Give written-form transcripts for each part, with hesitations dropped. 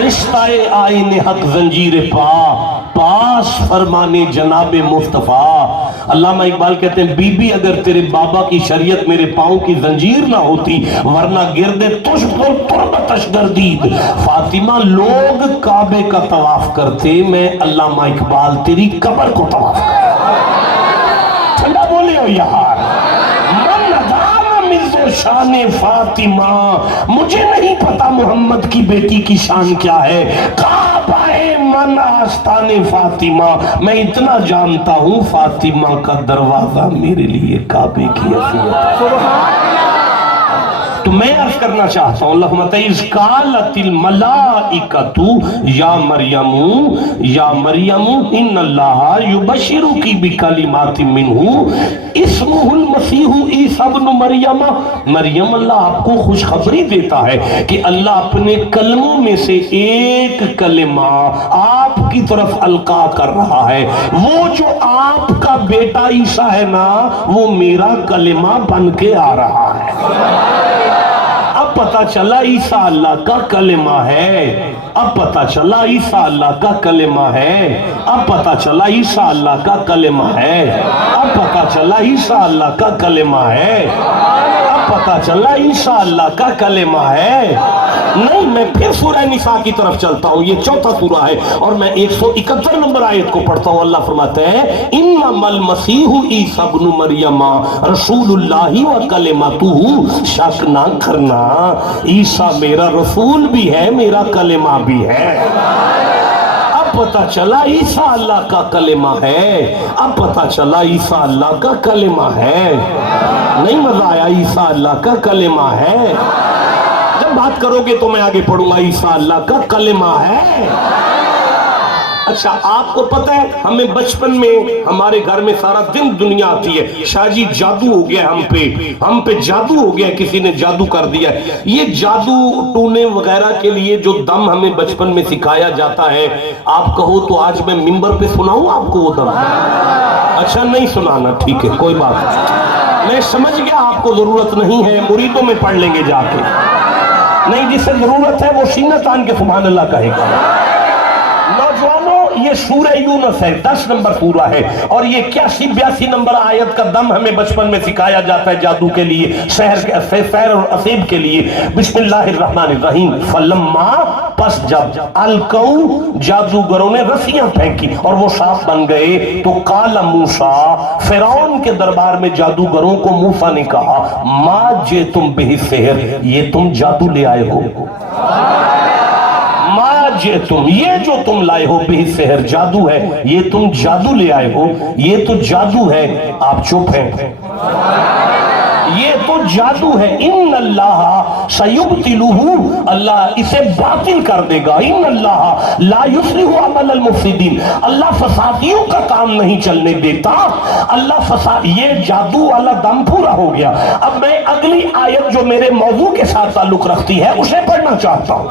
رشتہ آئین حق زنجیر پاس فرمانے جناب مصطفیٰ. علامہ اقبال کہتے ہیں بی بی اگر تیرے بابا کی شریعت میرے پاؤں کی زنجیر نہ ہوتی ورنہ گردے تجھ پر تربتش گردید. فاطمہ لوگ کعبے کا طواف کرتے، میں علامہ اقبال تیری قبر کو طواف کرتا. ٹھنڈا بولے ہو یار. من ندام مزو شان فاطمہ، مجھے نہیں پتا محمد کی بیٹی کی شان کیا ہے. کعبہ من آستان فاطمہ، میں اتنا جانتا ہوں فاطمہ کا دروازہ میرے لیے کعبے کی حیثیت. تو میں عرض کرنا چاہتا ہوں اللہم اذ قالت الملائکۃ یا مریم ان اللہ یبشرک بکلمات منہ اسمہ المسیح عیسی ابن مریم. مریم اللہ آپ کو خوشخبری دیتا ہے کہ اللہ اپنے کلموں میں سے ایک کلمہ آپ کی طرف القا کر رہا ہے. وہ جو آپ کا بیٹا عیسیٰ ہے نا، وہ میرا کلمہ بن کے آ رہا ہے. اب پتہ چلا عیسیٰ اللہ کا کلمہ ہے. اب پتہ چلا عیسیٰ اللہ کا کلمہ ہے. اب پتہ چلا عیسیٰ اللہ کا کلمہ ہے. اب پتہ چلا عیسیٰ اللہ کا کلمہ ہے. اب پتہ چلا عیسیٰ اللہ کا کلمہ ہے. نہیں، میں پھر سورہ نساء کی طرف چلتا ہوں. یہ چوتھا سورہ ہے اور میں 171 نمبر آیت کو پڑھتا ہوں. اللہ فرماتے ہیں انما المسیح عیسی ابن مریم رسول اللہ و کلمتہ. شک نہ کرنا، عیسیٰ میرا رسول بھی ہے، میرا کلمہ بھی ہے. اب پتہ چلا عیسیٰ اللہ کا کلمہ ہے. اب پتہ چلا عیسیٰ اللہ کا کلمہ ہے. نہیں مزہ آیا؟ عیسیٰ اللہ کا کلمہ ہے. جب بات کرو گے تو میں آگے پڑھوں گا. عیسیٰ اللہ کا کلمہ ہے. اچھا، آپ کو پتہ ہے ہمیں بچپن میں ہمارے گھر میں سارا دن دنیا آتی ہے شاہ جی جادو ہو گیا ہم پہ جادو ہو گیا، کسی نے جادو کر دیا. یہ جادو ٹونے وغیرہ کے لیے جو دم ہمیں بچپن میں سکھایا جاتا ہے، آپ کہو تو آج میں منبر پہ سناؤں آپ کو وہ دم؟ اچھا نہیں سنانا، ٹھیک ہے، کوئی بات نہیں. میں سمجھ گیا آپ کو ضرورت نہیں ہے، مریدوں میں پڑھ لیں گے جا کے. نہیں، جس سے ضرورت ہے وہ سینہ تان کے سبحان اللہ کہے گا. نوجوانوں، یہ سورہ یونس ہے، 10 نمبر سورہ ہے، اور یہ 81-82 نمبر آیت کا دم ہمیں بچپن میں سکھایا جاتا ہے جادو کے لیے، سحر اور اسیب کے لیے. بسم اللہ الرحمن الرحیم. فلما، پس جب، القو، جادوگروں نے رسیاں پھینکی اور وہ سانپ بن گئے، تو قال موسیٰ، فرعون کے دربار میں جادوگروں کو موسیٰ نے کہا ما جئتم بہ السحر، یہ تم جادو لے آئے ہو. تم یہ جو تم لائے ہو بہ سحر، جادو ہے، یہ تم جادو لے آئے ہو، یہ تو جادو ہے. آپ چپ ہیں، یہ تو جادو ہے. ان اللہ سیبطلہ، اللہ اسے باطل کر دے گا. ان اللہ لا یصلح عمل المفسدین، اللہ فسادیوں کا کام نہیں چلنے دیتا. اللہ فساد، یہ جادو والا دم پورا ہو گیا. اب میں اگلی آیت جو میرے موضوع کے ساتھ تعلق رکھتی ہے اسے پڑھنا چاہتا ہوں.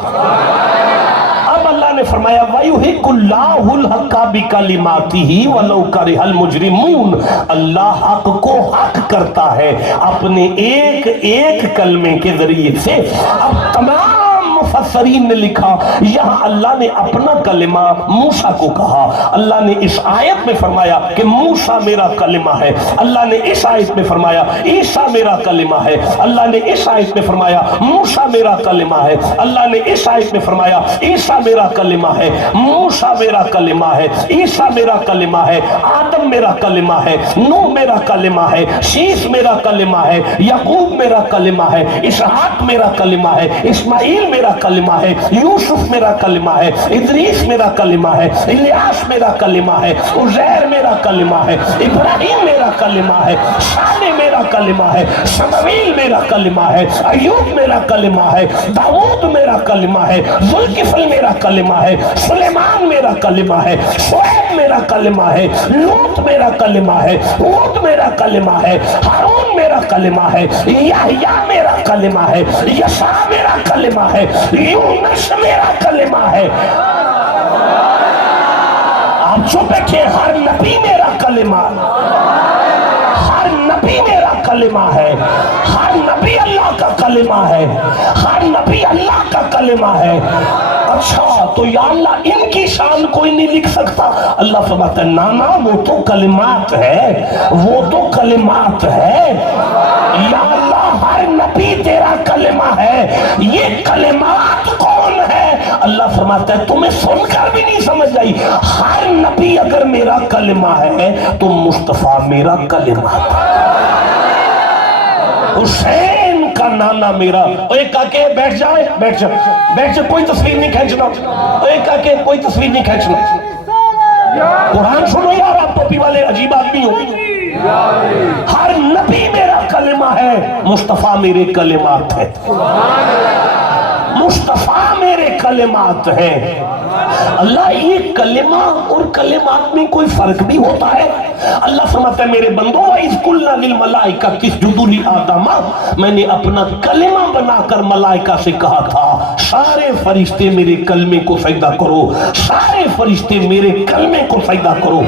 اللہ نے فرمایا وَيُحِقُّ اللَّهُ الْحَقَّ بِكَلِمَاتِهِ وَلَوْ كَرِهَ الْمُجْرِمُونَ. اللہ حق کو حق کرتا ہے اپنے ایک کلمے کے ذریعے سے. اب تمام مفسرین نے لکھا یہاں اللہ نے اپنا کلمہ موسیٰ کو کہا. اللہ نے اس آیت میں فرمایا کہ موسیٰ میرا کلمہ ہے. اللہ نے اس آیت میں فرمایا عیسیٰ میرا کلمہ ہے. اللہ نے اس آیت میں فرمایا موسیٰ میرا کلمہ ہے. اللہ نے اس آیت میں فرمایا عیسیٰ میرا کلمہ ہے، موسیٰ میرا کلمہ ہے، عیسیٰ میرا کلمہ ہے، آدم میرا کلمہ ہے، نوح میرا کلمہ ہے، شیس میرا کلمہ ہے، یعقوب میرا کلمہ ہے، اسحاق میرا کلمہ ہے، اسماعیل میرا کلمہ ہے، یوسف میرا کلمہ ہے، ادریس میرا کلمہ ہے، الیاس میرا کلمہ ہے، عزیر میرا کلمہ ہے، ابراہیم میرا کلمہ ہے، صالح میرا کلمہ ہے، شمویل میرا کلمہ ہے، ایوب میرا کلمہ ہے، داؤد میرا کلمہ ہے، ذوالکفل میرا کلمہ ہے، سلیمان میرا کلمہ ہے، شعیب میرا کلمہ ہے، لوط میرا کلمہ ہے، ہود میرا کلمہ ہے، ہارون میرا کلمہ ہے، یحییٰ میرا کلمہ ہے، یسع میرا کلمہ ہے، یونس میرا کلمہ ہے. آپ چپ بیٹھے، ہر نبی میرا کلمہ، ہر نبی میرا کلمہ ہے، ہر نبی اللہ کا کلمہ ہے، ہر نبی اللہ کا کلمہ ہے. اچھا تو یا اللہ ان کی شان کوئی نہیں لکھ سکتا. اللہ فرماتا ہے نا وہ تو کلمات ہے، وہ تو کلمات ہے. یا اللہ ہر نبی تیرا کلمہ ہے، یہ کلمات کون ہے؟ اللہ فرماتا ہے تمہیں سن کر بھی نہیں سمجھ آئی. ہر نبی اگر میرا کلمہ ہے تو مصطفیٰ میرا کلمہ ہے. حسین کا نانا میرا. ایک کہا کہ بیٹھ جائے، بیٹھ جائے، بیٹھ جائے، کوئی تصویر نہیں کھینچنا. ایک کہا کہ کوئی تصویر نہیں کھینچنا. قرآن سنو یار، آپ ٹوپی والے عجیب آدمی ہو. ہر نبی میرا کلمہ ہے، مصطفیٰ میرے کلمات ہیں. مصطفیٰ میرے کلمات ہیں. اللہ یہ کلمہ اور کلمات میں کوئی فرق بھی ہوتا ہے. اللہ فرماتا ہے میرے بندوں وَإِذْ قُلْنَا لِلْمَلَائِكَةِ اسْجُدُوا لِآدَمَ، میں نے اپنا کلمہ بنا کر ملائکہ سے کہا تھا سارے فرشتے میرے کلمے کو سجدہ کرو، سارے فرشتے میرے کلمے کو سجدہ کرو.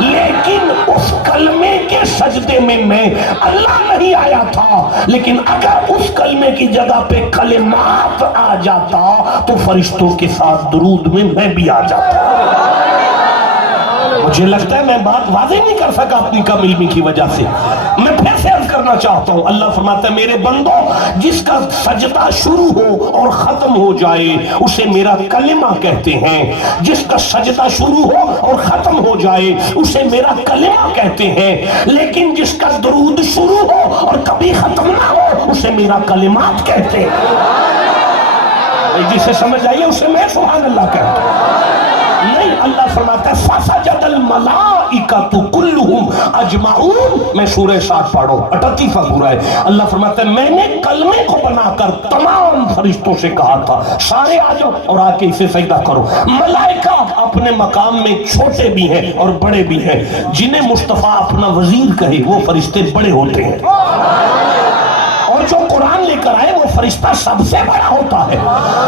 لیکن اس کلمے کے سجدے میں اللہ نہیں آیا تھا. لیکن اگر اس کلمے کی جگہ پہ کلمات آ جاتا تو فرشتوں کے ساتھ درود میں بھی آ جاتا. مجھے لگتا ہے میں بات واضح نہیں کر سکا اپنی کم علمی کی وجہ سے. میں پھر سے عرض کرنا چاہتا ہوں. اللہ فرماتا ہے میرے بندوں جس کا سجدہ شروع ہو اور ختم ہو جائے اسے میرا کلمہ کہتے ہیں. جس کا سجدہ شروع ہو اور ختم ہو جائے اسے میرا کلمہ کہتے ہیں. لیکن جس کا درود شروع ہو اور کبھی ختم نہ ہو اسے میرا کلمات کہتے ہیں. جسے سمجھ آئیے اسے میں سبحان اللہ کہتا ہوں. نہیں، اللہ فرماتا ہے فَسَجَدَ الْمَلَائِكَةُ كُلُّهُمْ أَجْمَعُونَ. میں سورہ 7 پڑھو 38واں سورہ ہے. اللہ فرماتا ہے میں نے کلمے کو بنا کر تمام فرشتوں سے کہا تھا سارے آ جاؤ اور آ کے اسے سجدہ کرو. ملائکہ اپنے مقام میں چھوٹے بھی ہیں اور بڑے بھی ہیں. جنہیں مصطفیٰ اپنا وزیر کہے وہ فرشتے بڑے ہوتے ہیں، اور جو قرآن لے کر آئے وہ فرشتہ سب سے بڑا ہوتا ہے.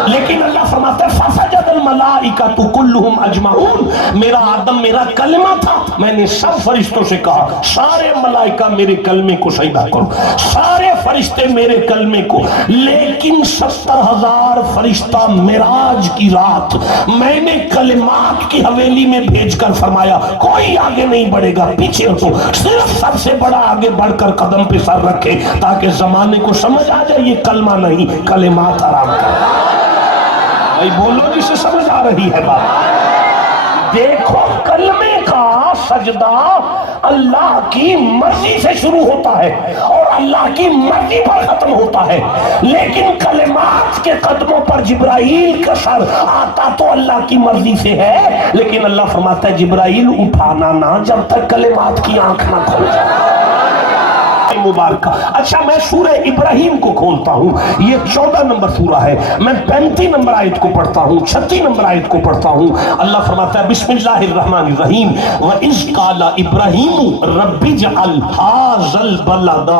لیکن اللہ فرماتا ہے فَسَجَدَ الْمَلَائِكَةُ كُلُّهُمْ أَجْمَعُونَ. میرا آدم میرا کلمہ تھا، میں نے سب فرشتوں سے کہا سارے ملائکہ میرے کلمے کو سجدہ کرو، سارے فرشتے میرے کلمے کو. لیکن 70,000 فرشتہ معراج کی رات میں نے کلمات کی حویلی میں بھیج کر فرمایا کوئی آگے نہیں بڑھے گا، پیچھے ہٹو. صرف سب سے بڑا آگے بڑھ کر قدم پہ سر رکھے تاکہ زمانے کو سمجھ آ جائے یہ کلمہ نہیں کلمات حرام کر. بھائی بولو جسے سمجھ آ رہی ہے بات. دیکھو کلمے کا سجدہ اللہ کی مرضی سے شروع ہوتا ہے اور اللہ کی مرضی پر ختم ہوتا ہے. لیکن کلمات کے قدموں پر جبرائیل کا سر آتا تو اللہ کی مرضی سے ہے. لیکن اللہ فرماتا ہے جبرائیل اٹھانا نہ جب تک کلمات کی آنکھ نہ کھل جائے. مبارکہ. اچھا میں سورہ ابراہیم کو کھولتا ہوں. یہ 14 نمبر سورہ ہے. میں 35 نمبر آیت کو پڑھتا ہوں، 36 نمبر آیت کو پڑھتا ہوں. اللہ فرماتا ہے بسم اللہ الرحمن الرحیم وَإِذْ قَالَ إِبْرَاهِيمُ رَبِّ اجْعَلْ هَٰذَا الْبَلَدَ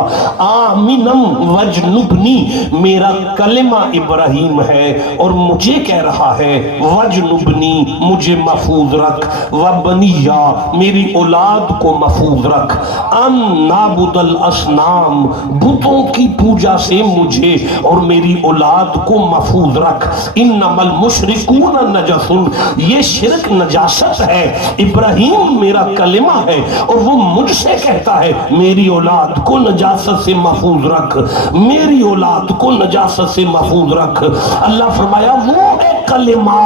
آمِنًا وَاجْنُبْنِي. میرا کلمہ ابراہیم ہے اور مجھے کہہ رہا ہے وَاجْنُبْنِی، مجھے محفوظ رکھ، وَبَنِیَّ، میری اولاد کو محفوظ رکھ، أَن نَعْبُدَ الْأَصْنَامَ، بتوں کی پوجا سے مجھے اور میری اولاد کو محفوظ رکھ. انما المشرکون نجس، یہ شرک نجاست ہے. ابراہیم میرا کلمہ ہے اور وہ مجھ سے کہتا ہے میری اولاد کو نجاست سے محفوظ رکھ، میری اولاد کو نجاست سے محفوظ رکھ. اللہ فرمایا وہ ایک کلمہ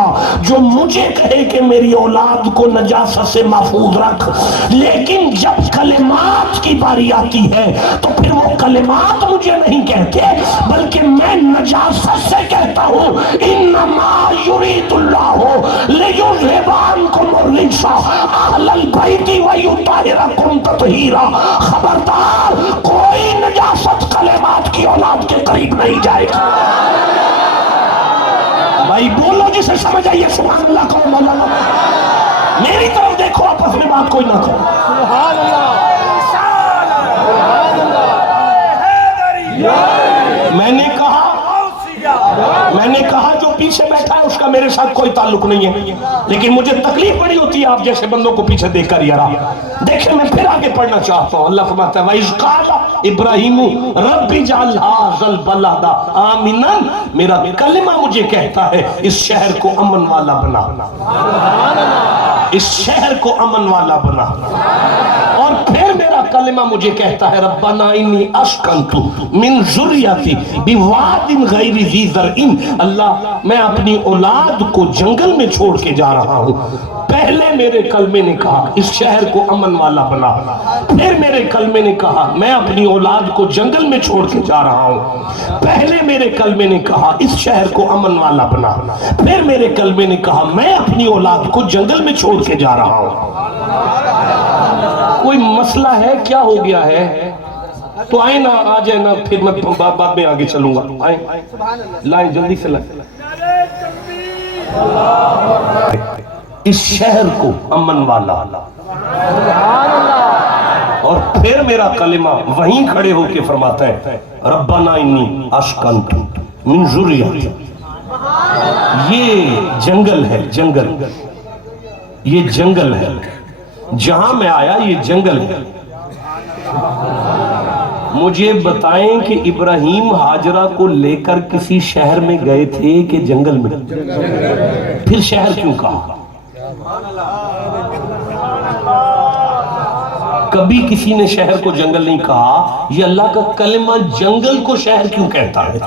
جو مجھے کہے کہ میری اولاد کو نجاست سے محفوظ رکھ. لیکن جب کلمات کی باری آتی ہے تو پھر وہ کلمات مجھے نہیں کہتے بلکہ میں نجاست سے کہتا ہوں. انما یرید اللہ لیذھب عنکم الرجس اہل البیت ویطہرکم تطہیرا. خبردار کوئی نجاست کلمات کی اولاد کے قریب نہیں جائے گا. بھائی بولو جسے سمجھ آئیے سبحان اللہ کہو مولانا. میری طرف دیکھو آپس میں بات کوئی نہ کرو. سبحان اللہ. میں نے کہا جو پیچھے بیٹھا ہے اس کا میرے ساتھ کوئی تعلق نہیں ہے، لیکن مجھے تکلیف بڑی ہوتی ہے آپ جیسے بندوں کو پیچھے دیکھ کر یارا۔ دیکھیں میں پھر آگے پڑھنا چاہتا ہوں، اللہ فرماتا ہے وَإِذْ قَالَ إِبْرَاهِيمُ رَبِّ اجْعَلْ هَٰذَا الْبَلَدَ آمِنًا، میرا کلمہ مجھے کہتا ہے اس شہر کو امن والا بنا، اس شہر کو امن والا بنا۔ اور پھر میرا کلمہ مجھے کہتا ہے ربنا انی اسکنت من ذریتی بواد غیر ذی زرع، اللہ میں اپنی اولاد کو جنگل میں چھوڑ کے جا رہا ہوں۔ پہلے میرے کلمے نے کہا اس شہر کو امن والا بنا، پھر میرے کلمے نے کہا میں اپنی اولاد کو جنگل میں چھوڑ کے جا رہا ہوں۔ پہلے میرے کلمے نے کہا اس شہر کو امن والا بنا، پھر میرے کلمے نے کہا میں اپنی اولاد کو جنگل میں چھوڑ کے جا رہا ہوں۔ کوئی مسئلہ ہے کیا ہو گیا ہے؟ تو آئیں نا، آ جائیں نا، پھر میں باب میں آگے چلوں گا۔ آئیں لائیں جلدی سے لائیں۔ اس شہر کو امن والا، اور پھر میرا کلمہ وہیں کھڑے ہو کے فرماتا ہے ربنا انی اسکنت من ذریتی۔ یہ جنگل ہے، جنگل، یہ جنگل ہے جہاں میں آیا، یہ جنگل ہے۔ مجھے بتائیں کہ ابراہیم ہاجرہ کو لے کر کسی شہر میں گئے تھے کہ جنگل میں؟ پھر شہر کیوں کہا؟ کبھی کسی نے شہر کو جنگل نہیں کہا، یہ اللہ کا کلمہ جنگل کو شہر کیوں کہتا ہے؟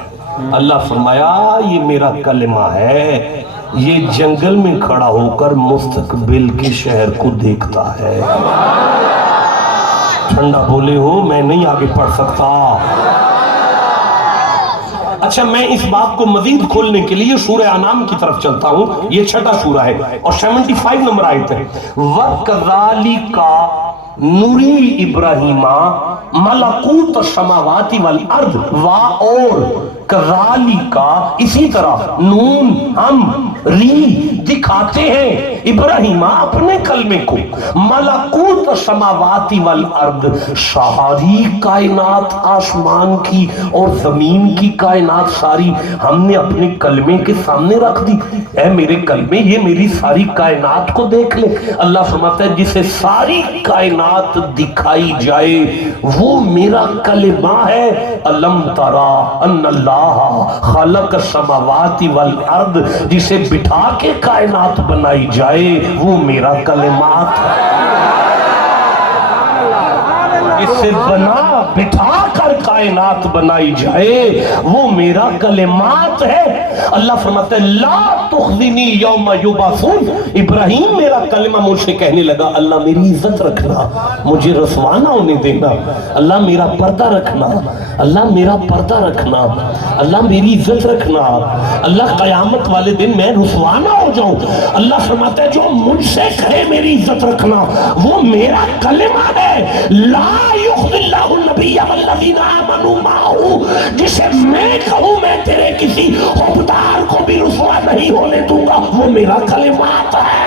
اللہ فرمایا یہ میرا کلمہ ہے، یہ جنگل میں کھڑا ہو کر مستقبل کے شہر کو دیکھتا ہے۔ ٹھنڈا بولے ہو، میں نہیں آگے پڑھ سکتا۔ اچھا میں اس بات کو مزید کھولنے کے لیے سورہ انعام کی طرف چلتا ہوں، یہ چھٹا سورہ ہے اور 75 نمبر آیت ہے۔ وَكَذَلِكَ نُرِي إِبْرَاهِيمَ مَلَكُوتَ السَّمَاوَاتِ وَالْأَرْضِ، اور کذالکا اسی طرح نون ہم ری دکھاتے ہیں ابراہیم اپنے کلمے کو، ملکوت السماوات والارض، ساری کائنات آسمان کی اور زمین کی کائنات ساری ہم نے اپنے کلمے کے سامنے رکھ دی۔ اے میرے کلمے یہ میری ساری کائنات کو دیکھ لے۔ اللہ فرماتا ہے جسے ساری کائنات دکھائی جائے وہ میرا کلمہ ہے۔ الم ترا ان اللہ خلق السماوات والارض، جسے بٹھا کے کائنات بنائی جائے وہ میرا کلمات ہے۔ اسے بنا بٹھا کر کائنات بنائی جائے وہ میرا کلمات ہے۔ اللہ فرماتا ہے لا تخزنی یوم یبعثون، ابراہیم میرا کلمہ مجھ سے کہنے لگا اللہ میری عزت رکھنا، مجھے رسوا نہ ہونے دینا، اللہ میرا پردہ رکھنا، اللہ میرا پردہ رکھنا، اللہ میری عزت رکھنا، اللہ قیامت والے دن میں رسوا نہ ہو جاؤں۔ اللہ فرماتا ہے جو مجھ سے کہے میری عزت رکھنا وہ میرا کلمہ ہے۔ لا یخزی اللہ النبی والذین آمنوا معہ، جسے میں کہوں میں تیرے کسی حکمدار کو بھی رسوا نہیں ہونے دوں گا وہ میرا کلمات ہے۔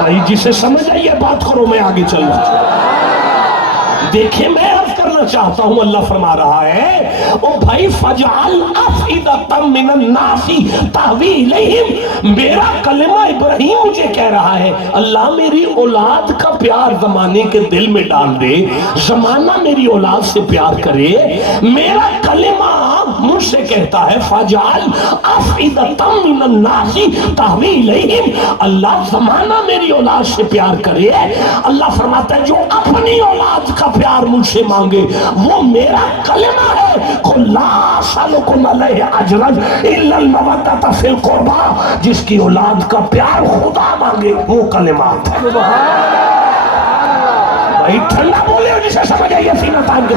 بھائی جسے سمجھ آئیے بات کرو، میں آگے چل رہا ہوں۔ دیکھیں میں عرض کرنا چاہتا ہوں، اللہ فرما رہا ہے او بھائی فَجْعَلْ أَفْئِدَةً مِّنَ النَّاسِ تَهْوِي إِلَيْهِمْ، میرا کلمہ ابراہیم مجھے کہہ رہا ہے اللہ میری اولاد کا پیار زمانے کے دل میں ڈال دے، زمانہ میری اولاد سے پیار کرے۔ میرا کلمہ مجھ سے کہتا ہے فَجْعَلْ أَفْئِدَةً مِّنَ النَّاسِ تَهْوِي إِلَيْهِمْ، اللہ زمانہ میری اولاد سے پیار کرے۔ اللہ فرماتا ہے جو اپنی اولاد کا پیار مجھ سے مانگے وہ میرا کلمہ ہے۔ قُلْ لَا أَسْأَلُكُمْ عَلَيْهِ أَجْرًا إِلَّا الْمَوَدَّةَ فِي الْقُرْبَى، جس کی اولاد کا پیار خدا مانگے وہ کلمات ہے۔ بھائی ٹھنڈا بولے ہو جسے سمجھ آئیے سینہ تان کے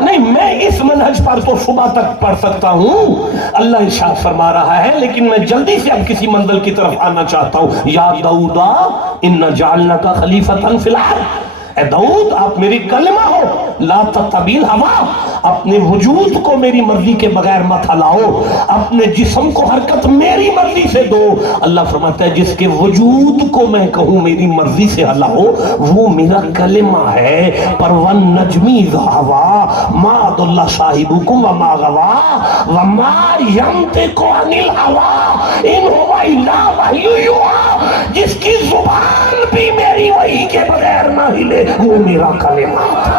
نہیں، میں اس منہج پر تو صبح تک پڑھ سکتا ہوں، اللہ ارشاد فرما رہا ہے، لیکن میں جلدی سے اب کسی منزل کی طرف آنا چاہتا ہوں۔ یا داؤدا انا جعلناک خلیفۃ فی الارض، اے داؤد آپ میری کلمہ ہو، لا تتبیل ہوا، اپنے وجود کو میری مرضی کے بغیر مت ہلاؤ، اپنے جسم کو حرکت میری مرضی سے دو۔ اللہ فرماتا ہے جس کے وجود کو میں کہوں میری مرضی سے ہلاؤ وہ میرا کلمہ ہے۔ پر ون نجمی اذا ہوا ما ضل صاحبکم وما غوا وما ینطق عن الہوی ان هو الا وحی یوحی، جس کی زبان بھی میری وحی کے بغیر نہ ہلے وہ میرا کلمہ ہے۔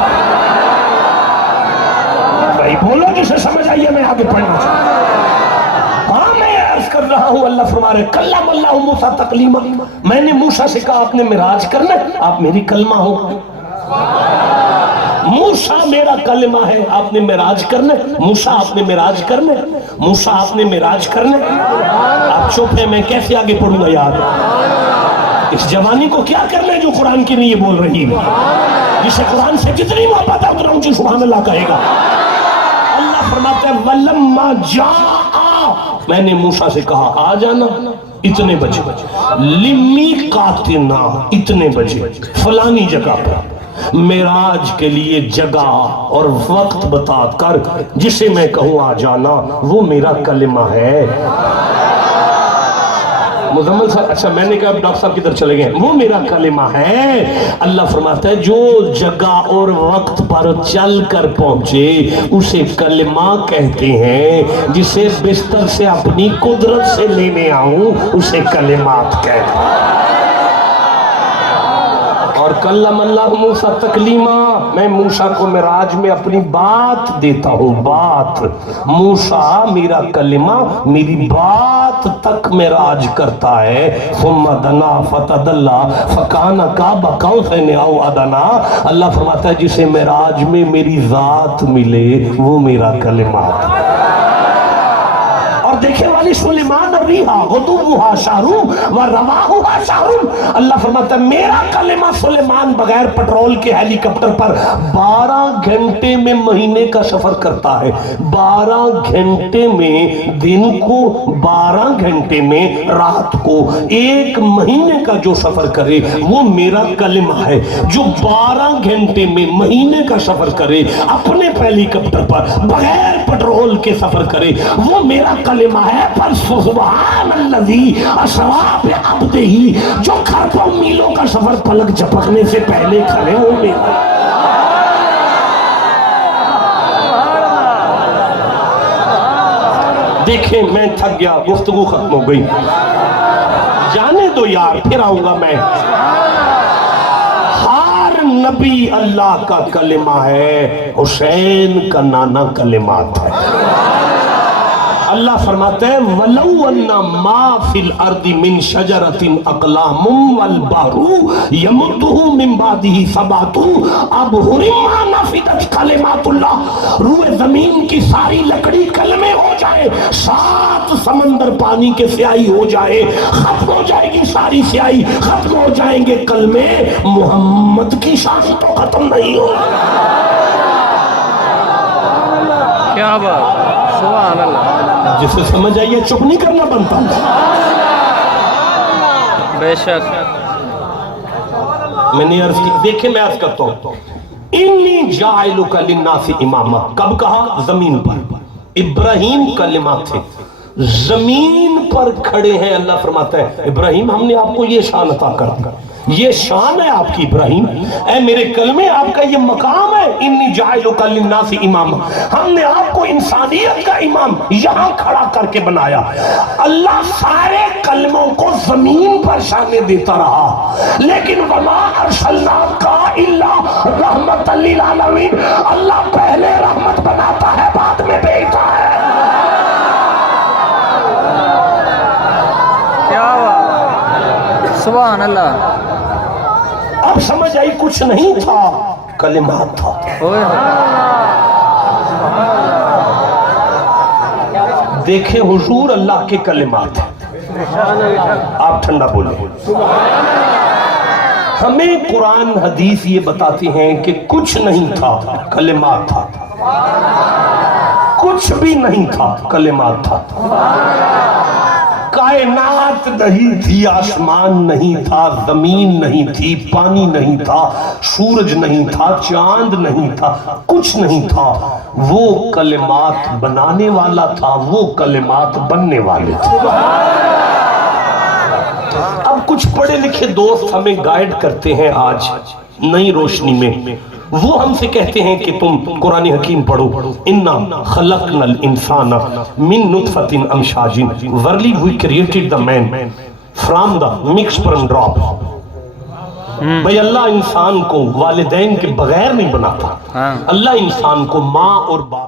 بھائی بولو جسے سمجھ آئیے، میں آگے پڑھنا چاہتا ہوں۔ میں عرض کر رہا ہوں اللہ فرما رہے کلم اللہ موسیٰ تکلیما، میں نے موسیٰ سے کہا آپ نے معراج کرنا، آپ میری کلمہ ہو۔ موسیٰ میرا کلمہ ہے، آپ نے معراج کرنا، موسیٰ آپ نے معراج کرنا، موسیٰ آپ نے معراج کرنا۔ آپ چپ ہیں، میں کیسے آگے پڑھوں گا یار؟ اس جوانی کو کیا کرنا ہے جو قرآن کی نہیں یہ بول رہی ہے؟ جسے قرآن سے جتنی محبت ہے اتنا اونچی سبحان اللہ کہے گا۔ اللہ فرماتا ہے وَلَمَّا جَاءَ، میں نے موسیٰ سے کہا آ جانا اتنے بجے، لِمِيقَاتِنَا اتنے بجے فلانی جگہ پر، معراج کے لیے جگہ اور وقت بتا کر جسے میں کہوں آ جانا وہ میرا کلمہ ہے۔ مزمل صاحب اچھا میں نے کہا اب ڈاکٹر صاحب کدھر چلے گئے؟ وہ میرا کلمہ ہے۔ اللہ فرماتا ہے جو جگہ اور وقت پر چل کر پہنچے اسے کلمہ کہتے ہیں، جسے بستر سے اپنی قدرت سے لینے آؤں اسے کلمات کہتے ہیں۔ اور کلم اللہ موسیٰ تکلیما، میں موسیٰ کو معراج میں اپنی بات دیتا ہوں، بات۔ موسیٰ میرا کلمہ میری بات تک معراج کرتا ہے۔ ثم دنا فتدلا فکان قاب قوسین او ادنا، اللہ فرماتا ہے جسے معراج میں میری ذات ملے وہ میرا کلمہ۔ اور دیکھے والی سلیمان ریحا غدوہا شہرون و رواہا شہرون، اللہ فرماتا ہے میرا کلمہ سلیمان بغیر پیٹرول کے ہیلی کاپٹر پر 12 گھنٹے میں مہینے کا سفر کرتا ہے، 12 گھنٹے میں دن کو، 12 گھنٹے میں رات کو، 1 مہینے کا جو سفر کرے وہ میرا کلمہ ہے۔ جو 12 گھنٹے میں مہینے کا سفر کرے اپنے ہیلی کاپٹر پر بغیر پیٹرول کے سفر کرے وہ میرا کلمہ ہے۔ پر سبحان الذی اسریٰ بعبدہ، جو کھربوں میلوں کا سفر پلک جھپکنے سے پہلے کھڑے ہو میرا۔ دیکھیں میں تھک گیا، گفتگو ختم ہو گئی، جانے دو یار پھر آؤں گا میں۔ ہر نبی اللہ کا کلمہ ہے، حسین کا نانا کلمات ہے۔ اللہ فرماتے ہیں وَلَوْ أَنَّ مَا فِي الْأَرْضِ مِنْ شَجَرَةٍ أَقْلَامٌ وَالْبَحْرُ يَمُدُّهُ مِنْ بَعْدِهِ سَبْعَةُ أَبْحُرٍ مَا نَفِدَتْ کَلِمَاتُ اللَّهِ، روئے زمین کی ساری لکڑی کلمے ہو جائے، 7 سمندر پانی کے سیاہی ہو جائے، ختم ہو جائے گی ساری سیاہی، ختم ہو جائیں گے کلمے، محمد کی شان تو ختم نہیں ہو۔ کیا بات، سبحان اللہ، جسے سمجھ آئیے چپ نہیں کرنا بنتا۔ بے شک میں نے عرض کی، دیکھیں میں عرض کرتا ہوں انی جاعلک للناس اماما، کب کہا؟ زمین پر۔ ابراہیم کلمات تھے، زمین پر کھڑے ہیں، اللہ فرماتا ہے ابراہیم ہم نے آپ کو یہ شان عطا کر دی، یہ شان ہے آپ کی ابراہیم، اے میرے کلمے آپ کا یہ مقام ہے، انی جاعلک للناس اماما، ہم نے آپ کو انسانیت کا امام یہاں کھڑا کر کے بنایا۔ اللہ سارے کلموں کو زمین پر شانے دیتا رہا، لیکن وما ارسلناک الا رحمت للعالمین، اللہ پہلے رحمت بناتا ہے بعد میں بھیجتا ہے۔ کیا بات، سبحان اللہ۔ اب سمجھ آئی کچھ نہیں تھا، کلمات تھا۔ دیکھیں حضور اللہ کے کلمات ہیں، آپ ٹھنڈا بولیں۔ ہمیں قرآن حدیث یہ بتاتی ہیں کہ کچھ نہیں تھا، کلمات تھا، کچھ بھی نہیں تھا، کلمات تھا۔ کائنات نہیں تھی، آسمان نہیں تھا، زمین نہیں تھی، پانی نہیں تھا، سورج نہیں تھا، چاند نہیں تھا، کچھ نہیں تھا، وہ کلمات بنانے والا تھا، وہ کلمات بننے والے تھے۔ اب کچھ پڑھے لکھے دوست ہمیں گائیڈ کرتے ہیں آج نئی روشنی میں، وہ ہم سے کہتے ہیں کہ تم قرآن حکیم پڑھو، اِنَّا خَلَقْنَا الْإِنسَانَ مِن نُطْفَةٍ أَمْشَاجٍ، verily we created the man from the mix sperm drop۔ بھئی اللہ انسان کو والدین کے بغیر نہیں بناتا، اللہ انسان کو ماں اور باپ